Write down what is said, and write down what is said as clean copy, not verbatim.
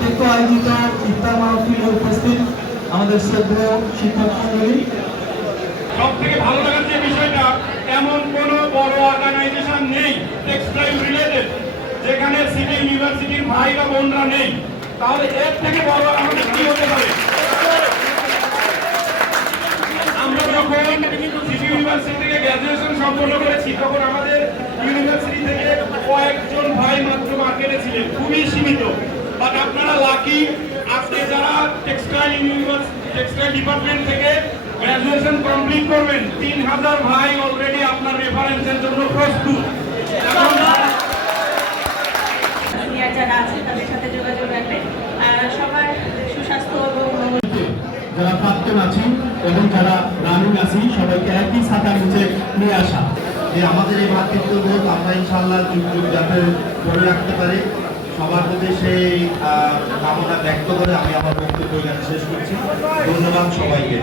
কিন্তু আয়োজিত ইফতার মাহফিলে উপস্থিত আমাদের শ্রদ্ধেয় শিক্ষক মণ্ডলী। সব থেকে ভালো লাগার যে বিষয়টা, এমন কোন বড় অর্গানাইজেশন নেই টেক্সটাইল রিলেটেড যেখানে সিটি ইউনিভার্সিটির ভাই বা বোনরা নেই। তাহলে এর থেকে বড় আমাদের কি হতে পারে? আমরা যখন সিটি ইউনিভার্সিটি থেকে গ্র্যাজুয়েশন সম্পন্ন করেছি তখন আমাদের ইউনিভার্সিটি থেকে কয়েকজন ভাই মাত্র মার্কেটে ছিলেন, খুবই সীমিত। বাট আপনারা লাকি, আজকে যারা টেক্সটাইল ডিপার্টমেন্ট থেকে গ্র্যাজুয়েশন কমপ্লিট করবেন 3000 ভাই অলরেডি আপনার রেফারেন্সের জন্য প্রস্তুত। যারা আছে তাদের সাথে যোগাযোগ রাখবেন। সবার সুস্বাস্থ্য এবং যারা প্রাক্তন আছি এবং যারা রানিং আছি সবাইকে একই ছাতার নিচে নিয়ে আসা, যে আমাদের এই ভ্রাতৃত্ববোধ আমরা ইনশাআল্লাহ যুগ যুগ যাতে ধরে রাখতে পারি, সবার প্রতি সেই কামনা ব্যক্ত করে আমি আমার বক্তব্য এখানে শেষ করছি। ধন্যবাদ সবাইকে।